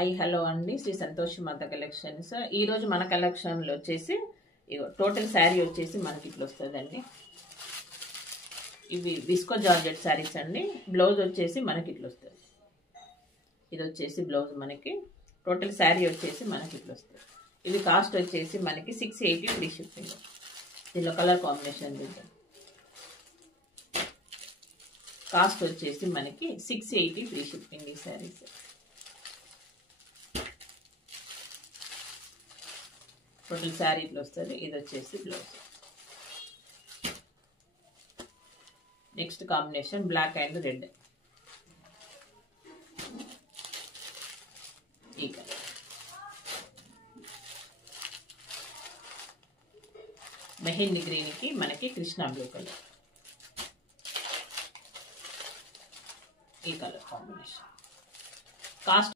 Hi hello అండి, శ్రీ సంతోషి మాత collections. ఈరోజు మన కలెక్షన్లో వచ్చేసి టోటల్ శారీ వచ్చేసి మనకి ఇట్లా వస్తుందండి. ఇవి విస్కో జార్జెట్ శారీస్ అండి. బ్లౌజ్ వచ్చేసి మనకి ఇట్లా వస్తుంది. ఇది వచ్చేసి బ్లౌజ్ మనకి. టోటల్ శారీ వచ్చేసి మనకి ఇట్లా వస్తుంది. ఇది కాస్ట్ వచ్చేసి మనకి 680 ఫ్రీ షిప్పింగ్. దీనిలో కలర్ కాంబినేషన్ చూద్దాం. కాస్ట్ వచ్చేసి మనకి 680 ఫ్రీ షిప్పింగ్ ఈ శారీస్. టోటల్ శారీ ఇట్లా వస్తుంది. ఇది వచ్చేసి blouse. Next combination black and red. ఈ కలర్. మెహందీ గ్రీన్ కి మనకి కృష్ణా బ్లూ కలర్. ఈ కలర్ కాంబినేషన్. కాస్ట్